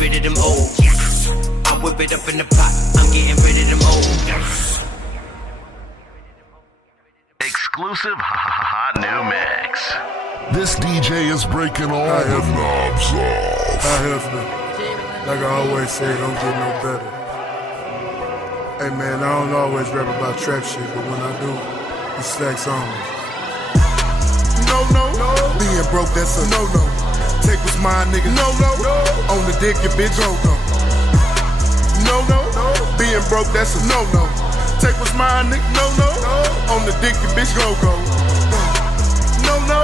rid of them old. I whip it up in the pot, I'm getting rid of them old. Exclusive hot new mix. This DJ is breaking all the knobs off. Like I always say, don't get no better. Hey man, I don't always rap about trap shit, but when I do, it's stacks on me. No, being broke, that's a no-no. Take what's mine, nigga, no. On the dick, your bitch, go. No, being broke, that's a no-no. Take what's mine, nigga, no. On the dick, your bitch, go. No.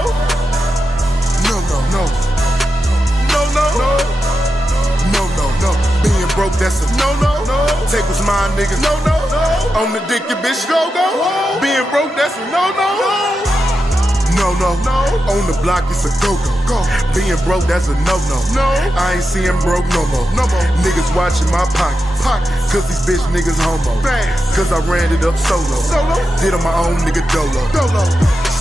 Being broke, that's a no. Take what's mine, nigga, no. On the dick, your bitch, go. Being broke, that's a no. No. On the block, it's a go. Being broke, that's a no. I ain't seeing broke no more. Niggas watching my pockets. Cause these bitch niggas homo. Cause I ran it up solo. Did on my own nigga dolo.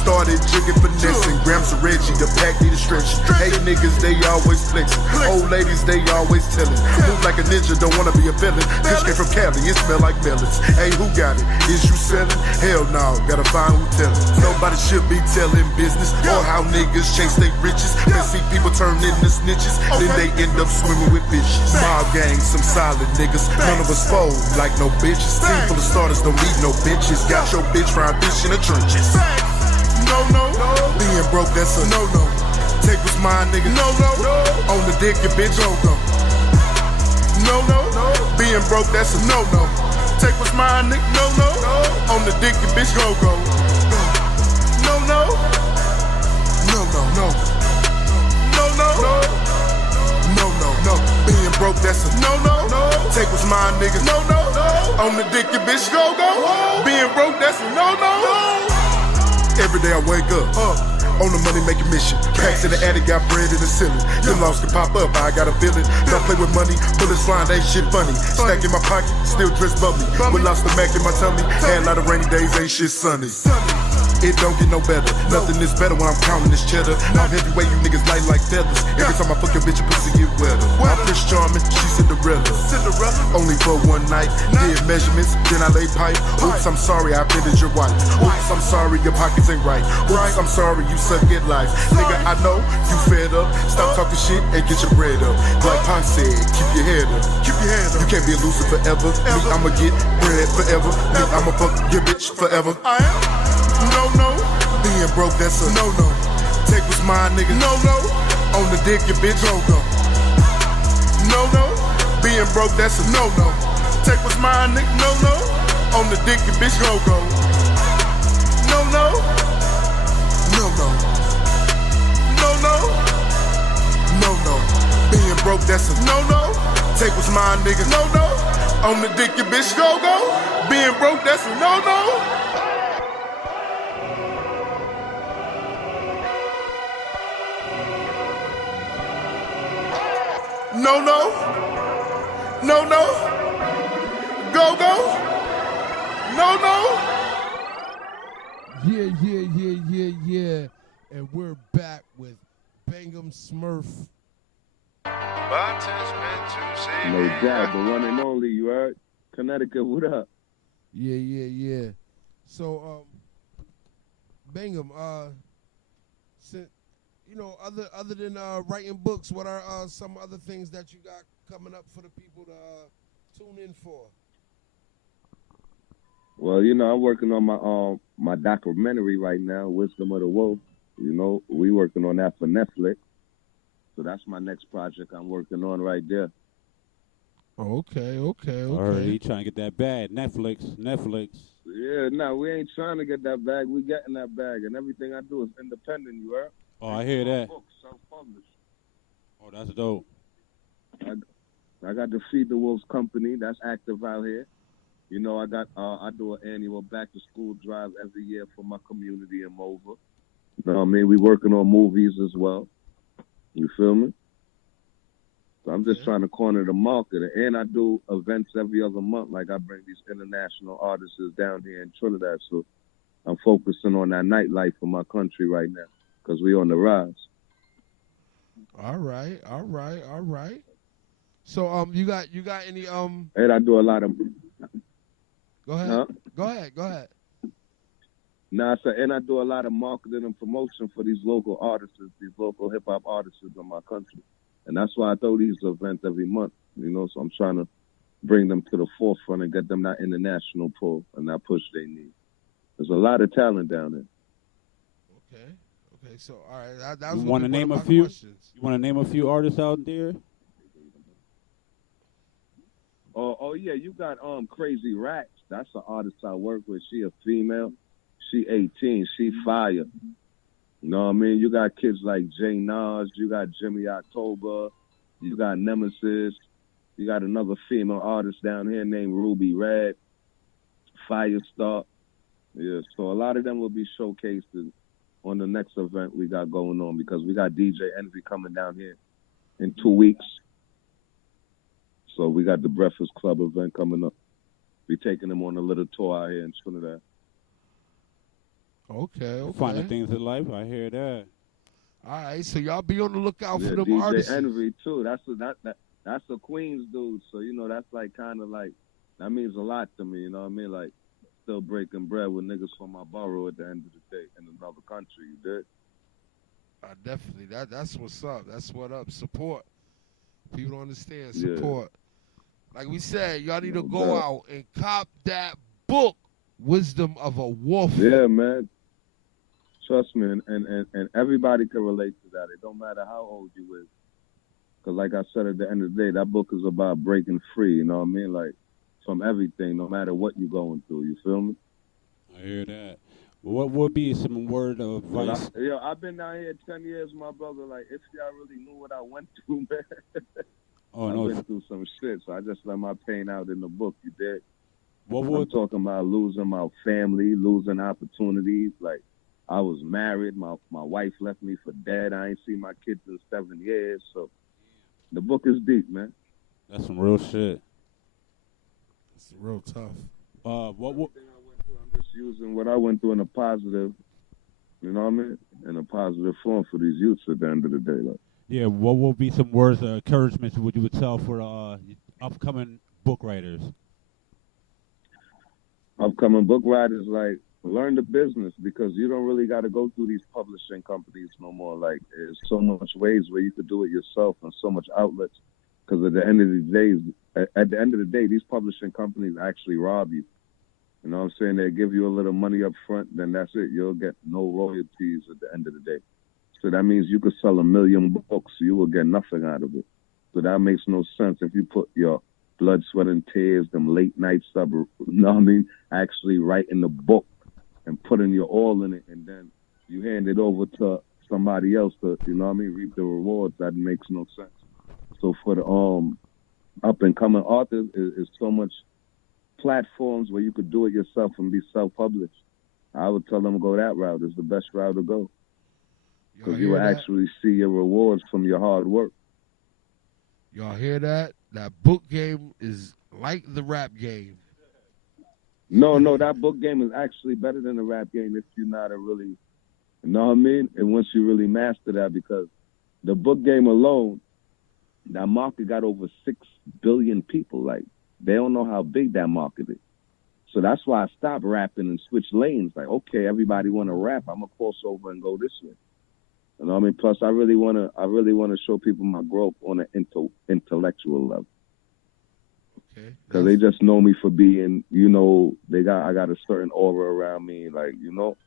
Started jigging finessing. Grams of Reggie, the pack need a stretch. Hey niggas, they always flexing. Old ladies, they always telling. Move like a ninja, don't wanna be a villain. Fish came from Cali, it smell like melons. Hey, who got it? Is you selling? Hell no, gotta find who tellin'. Nobody should be telling business or how niggas chase they riches. Then see people turn into snitches, then they end up swimming with fishes. Mob gang, some solid niggas. None of us fold like no bitches. Team full of starters, don't need no bitches. Got your bitch frying fish in the trenches. No. Being broke, that's a no. Take what's mine, nigga, no. On the dick, your bitch, go. No. Being broke, that's a no. Take what's mine, nigga, no. On the dick, your bitch, go. No. Being broke, that's a no. Take what's mine, nigga, no. On the dick, your bitch, go. Being broke, that's a no. Every day I wake up, on the money making mission. Packs in the attic, got bread in the ceiling. Your loss can pop up, I got a feeling. Don't play with money, bullets flying, they shit funny. Stack in my pocket, still dressed bubbly. With lost the Mac in my tummy. Had a lot of rainy days, ain't shit sunny. It don't get no better. Nothing is better when I'm counting this cheddar. I'm heavyweight, you niggas light like feathers. Every time I fuck your bitch, your pussy get wetter. I'm Prince Charming, she's Cinderella. Only for one night. Did measurements, then I lay pipe. Oops, I'm sorry, I offended your wife. Oops, I'm sorry, your pockets ain't right. Oops, I'm sorry, you suck at life. Nigga, I know you fed up. Stop talking shit and get your bread up. Like Pac said, keep your head up. You can't be a loser forever. Me, I'ma get bread forever. Me, I'ma fuck your bitch forever. I am. No. Being broke, that's a no. Take what's mine, nigga, no. On the dick, your bitch, go. No. Being broke, that's a no. Take what's mine, nigga, no. On the dick, your bitch, go. No. Being broke, that's a no. Take what's mine, nigga, no. On the dick, your bitch, go. Being broke, that's a no. No. Go. No. Yeah. And we're back with Bangum Smurf. No doubt, the one and only, you heard? Connecticut, what up? Yeah. So, Bangum, since, other than writing books, what are some other things that you got coming up for the people to tune in for? Well, I'm working on my documentary right now, Wisdom of the Wolf. We working on that for Netflix. So that's my next project I'm working on right there. Okay. Already trying to get that bag. Netflix. Yeah, no, we ain't trying to get that bag. We getting that bag. And everything I do is independent, you heard? Oh, I hear that. Books, self-published. Oh, that's dope. I got the Feed the Wolves company. That's active out here. I do an annual back-to-school drive every year for my community in Mova. You know what I mean? We working on movies as well. You feel me? So I'm just trying to corner the market. And I do events every other month. Like I bring these international artists down here in Trinidad. So I'm focusing on that nightlife for my country right now because we on the rise. All right. So you got any And I do a lot of. Go ahead. Huh? Go ahead. Nah, so, and I do a lot of marketing and promotion for these local artists, these local hip hop artists in my country, and that's why I throw these events every month. You know, so I'm trying to bring them to the forefront and get them that international pull and that push they need. There's a lot of talent down there. Okay. So all right, that was You want to name a few? Questions. You want to name a few artists out there? Oh yeah, you got Crazy Rats. That's an artist I work with. She a female. She 18. She fire. You know what I mean? You got kids like Jay Nas. You got Jimmy October. You got Nemesis. You got another female artist down here named Ruby Red. Firestar. Yeah, so a lot of them will be showcased on the next event we got going on because we got DJ Envy coming down here in 2 weeks. So we got the Breakfast Club event coming up. We taking them on a little tour out here in Trinidad. Okay. Finding things in life, I hear that. All right, so y'all be on the lookout for them DJ artists. Envy too. That's a Queens dude. So you know that's like kind of like that means a lot to me. You know what I mean? Like still breaking bread with niggas from my borough at the end of the day in another country. You did? Definitely. That's what's up. That's what up. Support. People don't understand. Support. Yeah. Like we said, y'all need to go out and cop that book, Wisdom of a Wolf. Yeah, man. Trust me, and everybody can relate to that. It don't matter how old you is. Because like I said, at the end of the day, that book is about breaking free, you know what I mean? Like, from everything, no matter what you're going through, you feel me? I hear that. What would be some word of advice? I've been down here 10 years, my brother. Like, if y'all really knew what I went through, man. I've been through some shit, so I just let my pain out in the book, you did? I'm talking about losing my family, losing opportunities. Like, I was married. My wife left me for dead. I ain't seen my kids in 7 years. So the book is deep, man. That's some real shit. It's real tough. I'm just using what I went through in a positive, you know what I mean? In a positive form for these youths at the end of the day. Like. Yeah, what will be some words of encouragement would you tell for upcoming book writers? Upcoming book writers, like, learn the business because you don't really got to go through these publishing companies no more. Like, there's so much ways where you could do it yourself and so much outlets. Because at the end of the day, these publishing companies actually rob you. You know what I'm saying? They give you a little money up front, then that's it. You'll get no royalties at the end of the day. So that means you could sell 1 million books, you will get nothing out of it. So that makes no sense if you put your blood, sweat, and tears, them late nights up, you know what I mean? Actually writing the book and putting your all in it, and then you hand it over to somebody else to, you know what I mean, reap the rewards. That makes no sense. So for the up-and-coming authors, is so much platforms where you could do it yourself and be self-published. I would tell them go that route. It's the best route to go. Because you will actually see your rewards from your hard work. Y'all hear that? That book game is like the rap game. No, that book game is actually better than the rap game if you're not you know what I mean? And once you really master that, because the book game alone, that market got over 6 billion people. Like, they don't know how big that market is. So that's why I stopped rapping and switched lanes. Like, okay, everybody want to rap. I'm going to cross over and go this way. You know what I mean? Plus, I really want to show people my growth on an intellectual level. Okay. Because they just know me for being, you know, I got a certain aura around me. Like, you know,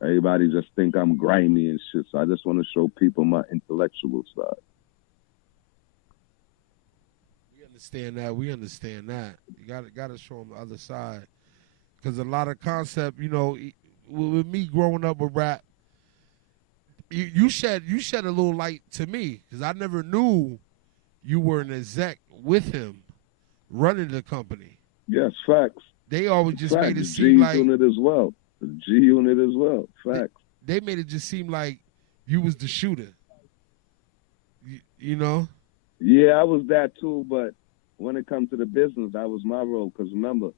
everybody just think I'm grimy and shit. So I just want to show people my intellectual side. We understand that. You got to show them the other side. Because a lot of concept, you know, with me growing up with rap, you shed a little light to me because I never knew you were an exec with him running the company. Yes, facts. They always just made it seem like G-Unit as well. The G-Unit as well. Facts. They made it just seem like you was the shooter. You know? Yeah, I was that too, but when it comes to the business, that was my role. Because remember,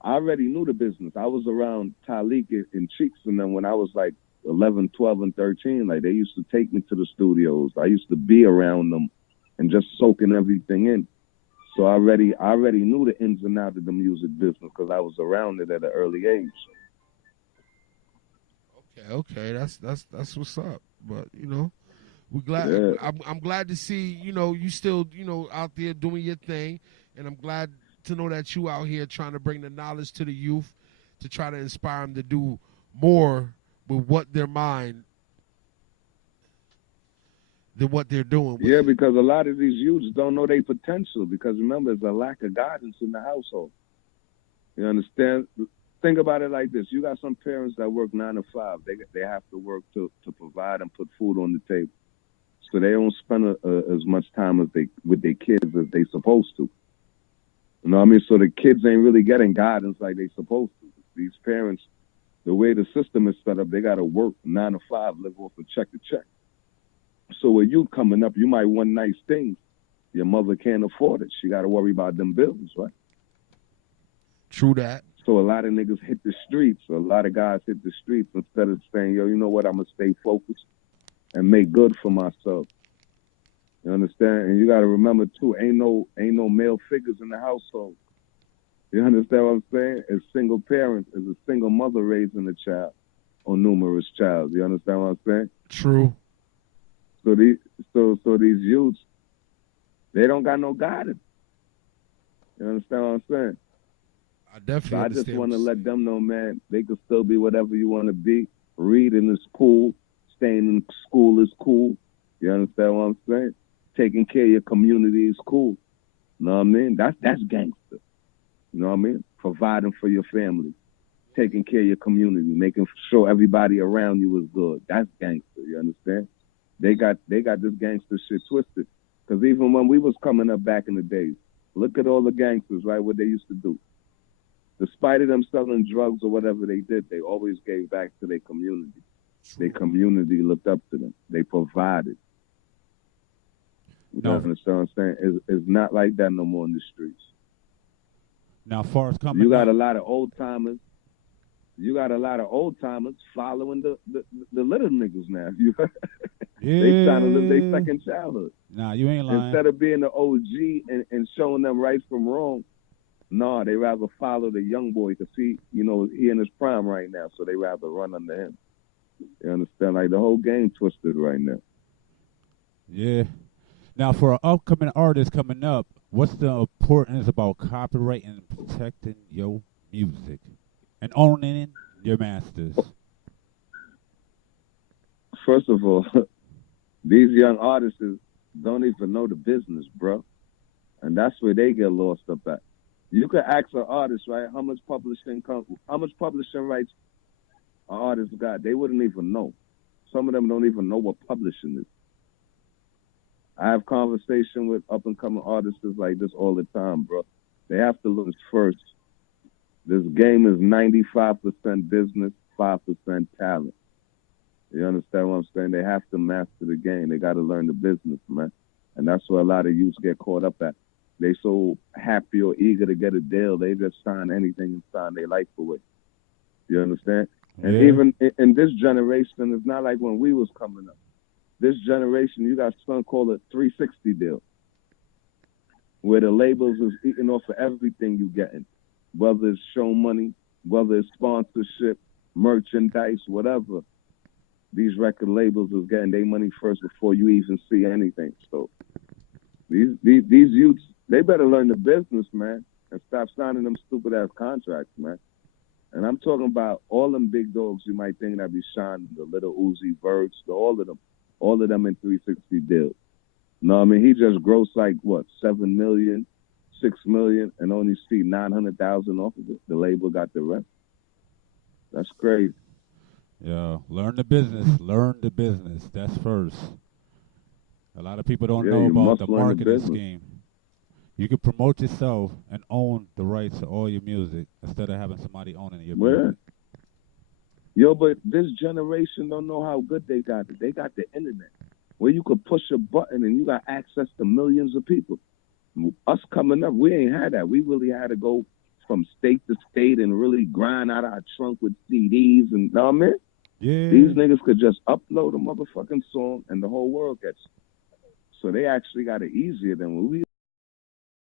I already knew the business. I was around Talik and Cheeks, and then when I was like 11, 12, and 13, like they used to take me to the studios. I used to be around them and just soaking everything in. So I already knew the ins and outs of the music business because I was around it at an early age. Okay, that's what's up. But we're glad. Yeah. I'm glad to see you still out there doing your thing, and I'm glad to know that you out here trying to bring the knowledge to the youth to try to inspire them to do more with what their mind than what they're doing. Yeah, because a lot of these youths don't know their potential because remember, there's a lack of guidance in the household. You understand? Think about it like this. You got some parents that work 9 to 5. They have to work to provide and put food on the table. So they don't spend as much time with their kids as they supposed to. You know what I mean? So the kids ain't really getting guidance like they supposed to. These parents, the way the system is set up, they got to work 9 to 5, live off of check to check. So with you coming up, you might want nice things. Your mother can't afford it. She got to worry about them bills, right? True that. So a lot of niggas hit the streets. A lot of guys hit the streets instead of saying, yo, you know what? I'm going to stay focused and make good for myself. You understand? And you got to remember, too, ain't no male figures in the household. You understand what I'm saying? As single parents, as a single mother raising a child or numerous child. You understand what I'm saying? True. So these youths, they don't got no guidance. You understand what I'm saying? I definitely so I understand. just want to let them know, man, they can still be whatever you want to be. Reading is cool. Staying in school is cool. You understand what I'm saying? Taking care of your community is cool. You know what I mean? That's gangster. You know what I mean? Providing for your family. Taking care of your community. Making sure everybody around you is good. That's gangster. You understand? They got this gangster shit twisted. Because even when we was coming up back in the days, look at all the gangsters, right, what they used to do. Despite of them selling drugs or whatever they did, they always gave back to their community. Their community looked up to them. They provided. You understand what I'm saying? It's not like that no more in the streets. Now, far as coming, you got a lot of old timers. You got a lot of old timers following the little niggas now. They trying to live their second childhood. Nah, you ain't lying. Instead of being the OG and showing them right from wrong, no, they rather follow the young boy because he in his prime right now, so they rather run under him. You understand? Like the whole game twisted right now. Yeah. Now, for an upcoming artist coming up, what's the importance about copyright and protecting your music and owning your masters? First of all, these young artists don't even know the business, bro. And that's where they get lost up at. You could ask an artist, right, how much publishing rights an artist got. They wouldn't even know. Some of them don't even know what publishing is. I have conversation with up-and-coming artists like this all the time, bro. They have to learn first. This game is 95% business, 5% talent. You understand what I'm saying? They have to master the game. They got to learn the business, man. And that's where a lot of youths get caught up at. They so happy or eager to get a deal, they just sign anything and sign their life away. You understand? And even in this generation, it's not like when we was coming up. This generation, you got something called a 360 deal, where the labels is eating off of everything you getting, whether it's show money, whether it's sponsorship, merchandise, whatever. These record labels is getting their money first before you even see anything. So these youths, they better learn the business, man, and stop signing them stupid ass contracts, man. And I'm talking about all them big dogs you might think that be shining, the little Uzi Verts, all of them in 360 deals. No, I mean, he just grossed like, what, 7 million, 6 million, and only see 900,000 off of it. The label got the rest. That's crazy. Yeah, learn the business. Learn the business. That's first. A lot of people don't know about the marketing scheme. You can promote yourself and own the rights to all your music instead of having somebody owning your music. Yo, but this generation don't know how good they got it. They got the internet where you could push a button and you got access to millions of people. Us coming up, we ain't had that. We really had to go from state to state and really grind out our trunk with CDs and, know what I mean? Yeah. These niggas could just upload a motherfucking song and the whole world gets it. So they actually got it easier than when we